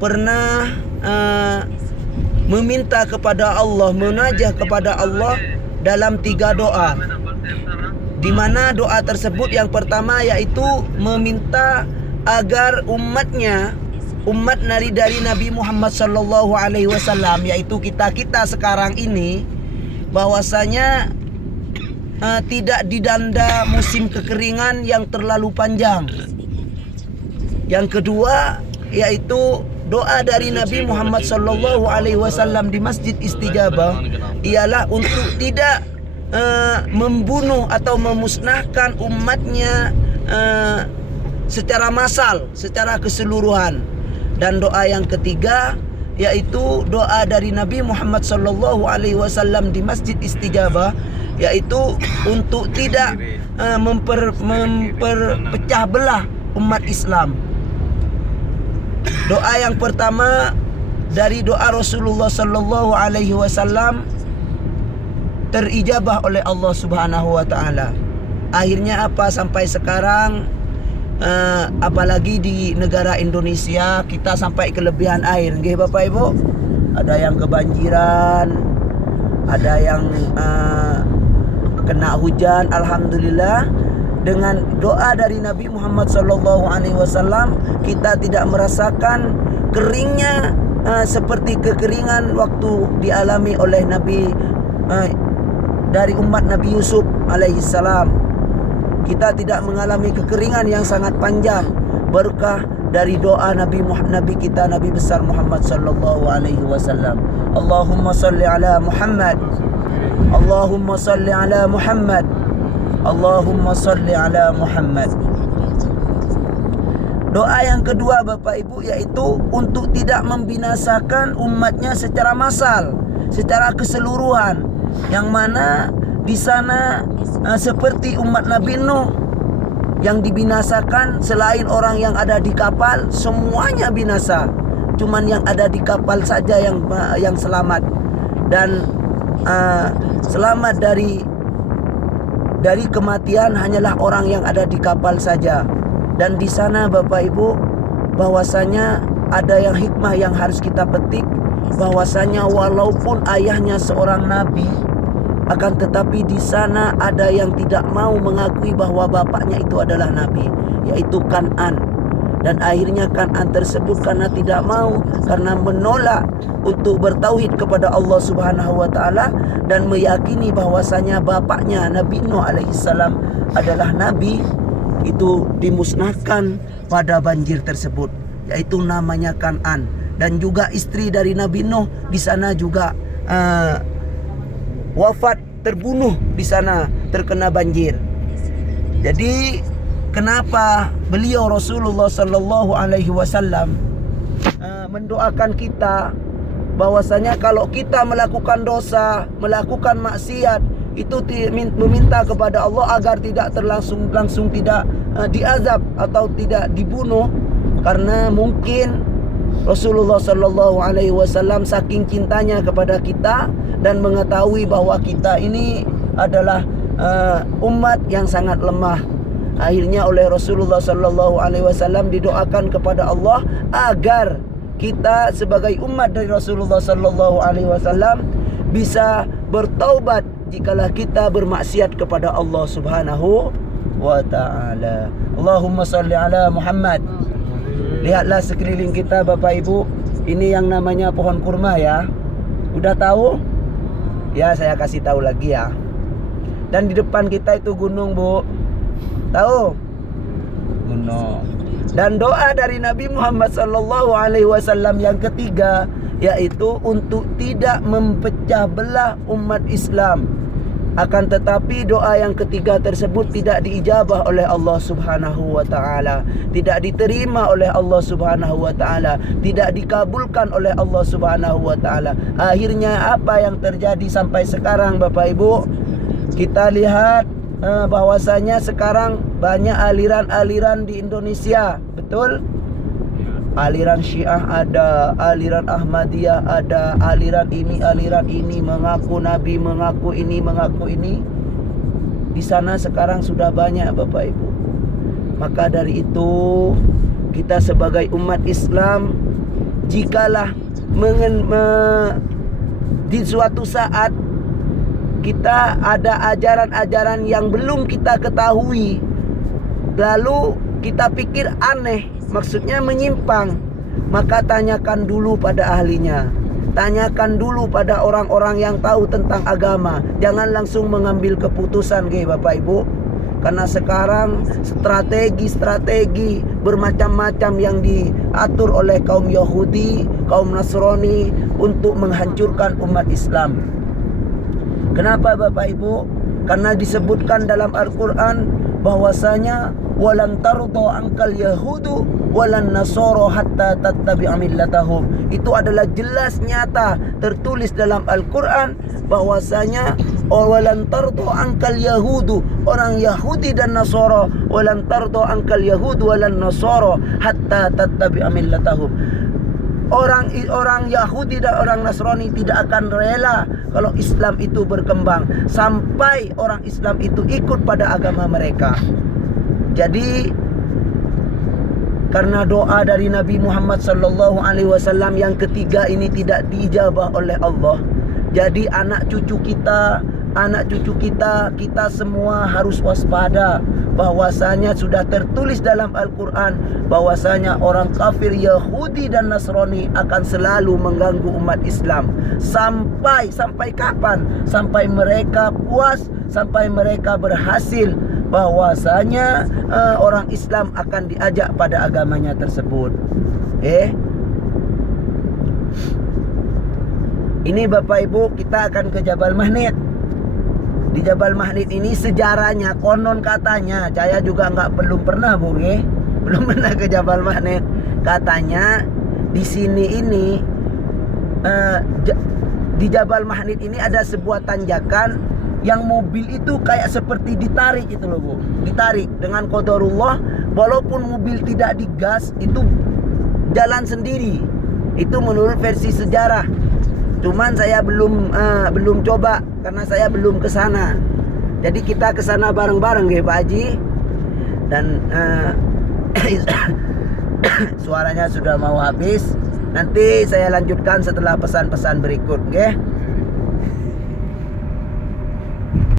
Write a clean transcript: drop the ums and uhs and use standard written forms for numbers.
pernah meminta kepada Allah, munajah kepada Allah dalam 3 doa. Di mana doa tersebut yang pertama yaitu meminta agar umat dari Nabi Muhammad sallallahu alaihi wasallam, yaitu kita sekarang ini, bahwasanya tidak didanda musim kekeringan yang terlalu panjang. Yang kedua yaitu doa dari Nabi Muhammad sallallahu alaihi wasallam di Masjid Istijabah ialah untuk tidak membunuh atau memusnahkan umatnya secara massal, secara keseluruhan. Dan doa yang ketiga yaitu doa dari Nabi Muhammad sallallahu alaihi wasallam di Masjid Istijabah, yaitu untuk tidak memperpecah belah umat Islam. Doa yang pertama dari doa Rasulullah sallallahu alaihi wasallam terijabah oleh Allah Subhanahu wa taala. Akhirnya apa, sampai sekarang apalagi di negara Indonesia kita sampai kelebihan air, nggih Bapak Ibu. Ada yang kebanjiran, ada yang kena hujan. Alhamdulillah, dengan doa dari Nabi Muhammad sallallahu alaihi wasallam kita tidak merasakan keringnya seperti kekeringan waktu dialami oleh Nabi dari umat Nabi Yusuf alaihi salam. Kita tidak mengalami kekeringan yang sangat panjang berkah dari doa Nabi kita, Nabi besar Muhammad sallallahu alaihi wasallam. Allahumma salli ala Muhammad, Allahumma salli ala Muhammad, Allahumma salli ala Muhammad. Doa yang kedua Bapak Ibu yaitu untuk tidak membinasakan umatnya secara massal, secara keseluruhan, yang mana di sana seperti umat Nabi Nuh yang dibinasakan, selain orang yang ada di kapal semuanya binasa, cuman yang ada di kapal saja yang selamat. Dan selamat dari kematian hanyalah orang yang ada di kapal saja. Dan di sana Bapak Ibu, bahwasanya ada yang hikmah yang harus kita petik, bahwasanya walaupun ayahnya seorang nabi, akan tetapi di sana ada yang tidak mau mengakui bahwa bapaknya itu adalah nabi, yaitu Kan'an. Dan akhirnya Kan'an tersebut karena tidak mau, karena menolak untuk bertauhid kepada Allah Subhanahu wa taala dan meyakini bahwasanya bapaknya Nabi Nuh alaihi salam adalah nabi, itu dimusnahkan pada banjir tersebut, yaitu namanya Kan'an. Dan juga istri dari Nabi Nuh di sana juga wafat, terbunuh di sana, terkena banjir. Jadi kenapa beliau Rasulullah sallallahu alaihi wasallam mendoakan kita bahwasanya kalau kita melakukan dosa, melakukan maksiat, itu meminta kepada Allah agar tidak langsung tidak diazab atau tidak dibunuh, karena mungkin Rasulullah sallallahu alaihi wasallam saking cintanya kepada kita dan mengetahui bahwa kita ini adalah umat yang sangat lemah. Akhirnya oleh Rasulullah sallallahu alaihi wasallam didoakan kepada Allah agar kita sebagai umat dari Rasulullah sallallahu alaihi wasallam bisa bertaubat jikalau kita bermaksiat kepada Allah Subhanahu wa taala. Allahumma salli ala Muhammad. Lihatlah sekeliling kita Bapak Ibu, ini yang namanya pohon kurma ya. Udah tahu? Ya, saya kasih tahu lagi ya. Dan di depan kita itu gunung, Bu. Tahu? Gunung. Dan doa dari Nabi Muhammad sallallahu alaihi wasallam yang ketiga yaitu untuk tidak mempecah belah umat Islam. Akan tetapi doa yang ketiga tersebut tidak diijabah oleh Allah Subhanahu wa taala, tidak diterima oleh Allah Subhanahu wa taala, tidak dikabulkan oleh Allah Subhanahu wa taala. Akhirnya apa yang terjadi sampai sekarang Bapak Ibu? Kita lihat bahwasanya sekarang banyak aliran-aliran di Indonesia, betul? Aliran Syiah ada, aliran Ahmadiyah ada, aliran ini mengaku Nabi, mengaku ini. Di sana sekarang sudah banyak Bapak Ibu. Maka dari itu kita sebagai umat Islam jikalah di suatu saat kita ada ajaran-ajaran yang belum kita ketahui, lalu kita pikir aneh, maksudnya menyimpang, maka tanyakan dulu pada ahlinya. Tanyakan dulu pada orang-orang yang tahu tentang agama. Jangan langsung mengambil keputusan, Bapak Ibu. Karena sekarang strategi bermacam-macam yang diatur oleh kaum Yahudi, kaum Nasrani untuk menghancurkan umat Islam. Kenapa Bapak Ibu? Karena disebutkan dalam Al-Quran bahwasanya walan tarda ankal yahudu walan nasara hatta tattabi'a millatahum. Itu adalah jelas nyata tertulis dalam Al-Quran bahwasanya walan tarda ankal yahudu, orang Yahudi dan Nasara, walan tarda ankal yahudu walan nasara hatta tattabi'a millatahum. Orang Yahudi dan orang Nasrani tidak akan rela kalau Islam itu berkembang sampai orang Islam itu ikut pada agama mereka. Jadi karena doa dari Nabi Muhammad SAW yang ketiga ini tidak diijabah oleh Allah, jadi anak cucu kita, kita semua harus waspada bahwasanya sudah tertulis dalam Al-Quran bahwasanya orang kafir Yahudi dan Nasrani akan selalu mengganggu umat Islam sampai kapan? Sampai mereka puas, sampai mereka berhasil bahwasanya orang Islam akan diajak pada agamanya tersebut. Ini Bapak Ibu, kita akan ke Jabal Mahnit. Di Jabal Mahnit ini sejarahnya, konon katanya, saya juga belum pernah belum pernah ke Jabal Mahnit. Katanya di sini ini di Jabal Mahnit ini ada sebuah tanjakan yang mobil itu kayak seperti ditarik gitu loh Bu. Ditarik dengan qadarullah, walaupun mobil tidak digas itu jalan sendiri. Itu menurut versi sejarah. Cuman saya belum coba karena saya belum ke sana. Jadi kita ke sana bareng-bareng Pak Haji. Dan suaranya sudah mau habis. Nanti saya lanjutkan setelah pesan-pesan berikut,